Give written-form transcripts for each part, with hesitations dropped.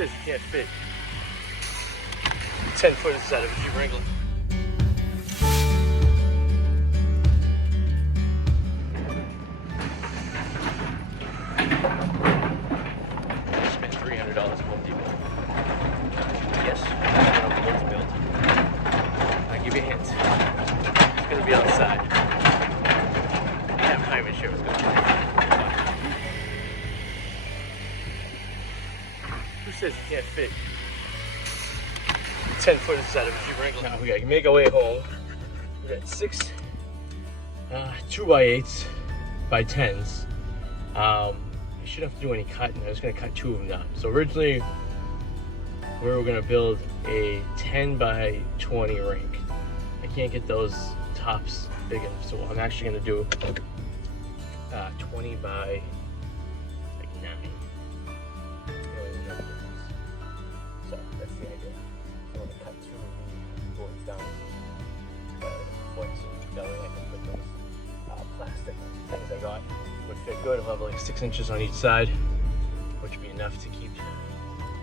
says you can't fit 10 foot inside of a Jeep Wrangler? Spent $300 on Home Depot. Yes, it's built. I'll give you a hint. It's gonna be outside. I'm not even sure what's going on. Who says you can't fit 10 foot inside of a Jeep Wrangler? Now we gotta make our way home. We got 6 2x8s by 10s. I shouldn't have to do any cutting. I was gonna cut 2 of them down. So originally we were gonna build a 10 by 20 rink. I can't get those tops big enough, so I'm actually gonna do 20 by like 9. So that's the idea. So I'm gonna cut 2 of the boards down by like a foot. That way I can put those plastic things I got. Would fit good. I'll have like 6 inches on each side, which would be enough to keep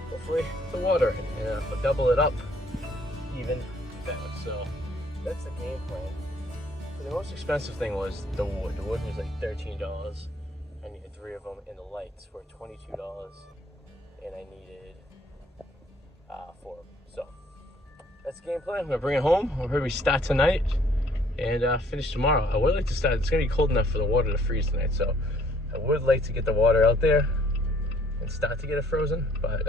hopefully the water. And if I double it up, even better. So that's the game plan. The most expensive thing was the wood. The wood was like $13. I needed 3 of them, and the lights were $22, and I needed 4 of them. So that's the game plan. I'm gonna bring it home. I'll probably start tonight and finish tomorrow. I would like to start. It's gonna be cold enough for the water to freeze tonight, so I would like to get the water out there and start to get it frozen, but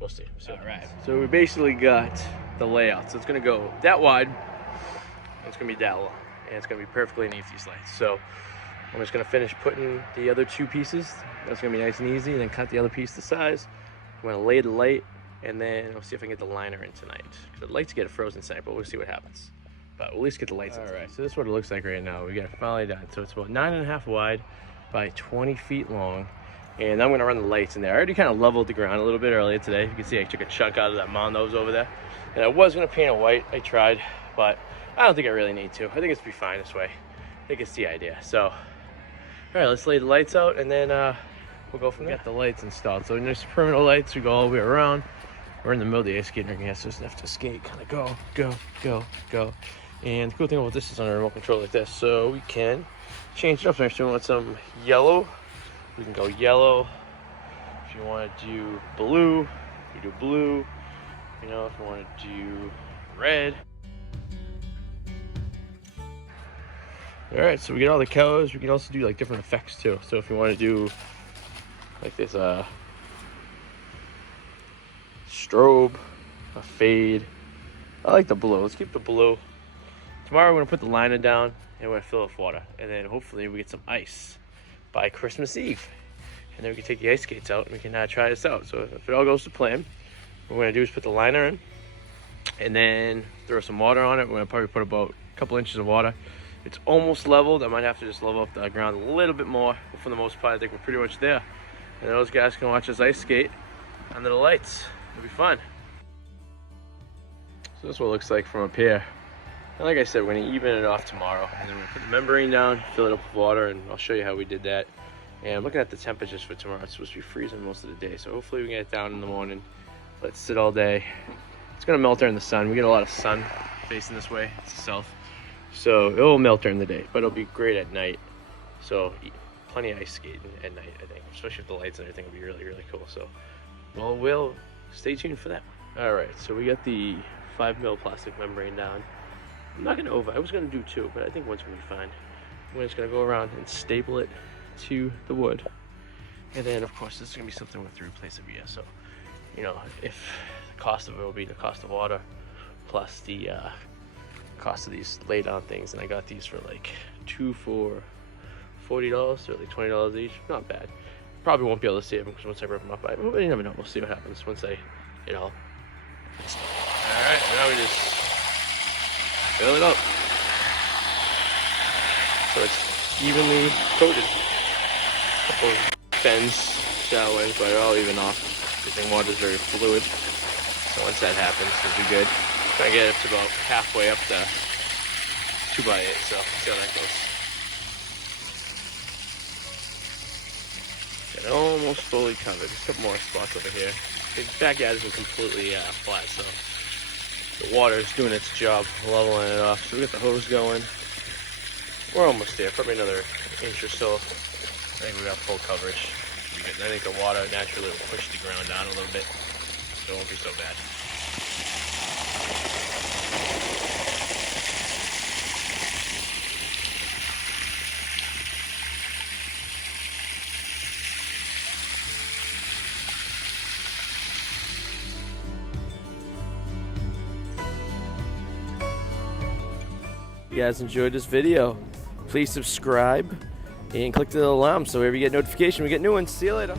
we'll see. All right. So we basically got the layout. So it's gonna go that wide. It's gonna be that long, and it's gonna be perfectly underneath these lights. So I'm just gonna finish putting the other 2 pieces. That's gonna be nice and easy, and then cut the other piece to size. I'm gonna lay the light, and then I'll see if I can get the liner in tonight. I'd like to get it frozen tonight, but we'll see what happens. But we'll at least get the lights in. All right, so this is what it looks like right now. We got it finally done. So it's about 9.5 wide by 20 feet long, and I'm gonna run the lights in there. I already kind of leveled the ground a little bit earlier today. You can see I took a chunk out of that mound that was over there, and I was gonna paint it white. I tried, but I don't think I really need to. I think it's be fine this way. I think it's the idea. So, all right, let's lay the lights out, and then we'll go from there. Get the lights installed. So there's perimeter lights. We go all the way around. We're in the middle of the ice skating rink, so just have to skate, kind of go, go, go, go. And the cool thing about this is on a remote control like this, so we can change it up. So if you want some yellow, we can go yellow. If you want to do blue, you do blue. You know, if you want to do red. All right, so we get all the colors. We can also do like different effects too. So if you want to do like this strobe, a fade. I like the blue. Let's keep the blue. Tomorrow we're gonna put the liner down and we're gonna fill it with water, and then hopefully we get some ice by Christmas Eve, and then we can take the ice skates out and we can try this out. So if it all goes to plan, what we're gonna do is put the liner in, and then throw some water on it. We're gonna probably put about a couple inches of water. It's almost leveled. I might have to just level up the ground a little bit more, but for the most part I think we're pretty much there. And those guys can watch us ice skate under the lights. It'll be fun. So this is what it looks like from up here. And like I said, we're gonna even it off tomorrow, and then we'll put the membrane down, fill it up with water, and I'll show you how we did that. And I'm looking at the temperatures for tomorrow. It's supposed to be freezing most of the day, so hopefully we can get it down in the morning. Let it sit all day. It's gonna melt during the sun. We get a lot of sun facing this way. It's the south, so it will melt during the day, but it'll be great at night. So plenty of ice skating at night, I think, especially with the lights and everything. Will be really, really cool. So, well, we'll stay tuned for that one. All right, so we got the 5mm plastic membrane down. I'm not gonna I was gonna do 2, but I think one's gonna be fine. We're just gonna go around and staple it to the wood. And then of course this is gonna be something we have to replace every year. So, you know, if the cost of it will be the cost of water plus the cost of these lay down things, and I got these for like 2 for $40, or like $20 each. Not bad. Probably won't be able to see them because once I rip them up, but you never know. We'll see what happens once I get all. All right, now we just fill it up so it's evenly coated. Couple bends, shallows, but they're all even off. Everything water is very fluid, so once that happens, it'll be good. Try to get it to about halfway up the 2x8, so see how that goes. Got it almost fully covered. Just a couple more spots over here. The backyard isn't completely flat, so the water is doing its job, leveling it off. So we got the hose going. We're almost there, probably another inch or so. I think we got full coverage. I think the water naturally will push the ground down a little bit, so it won't be so bad. If you guys enjoyed this video, please subscribe and click the alarm so whenever you get notification, we get new ones. See you later.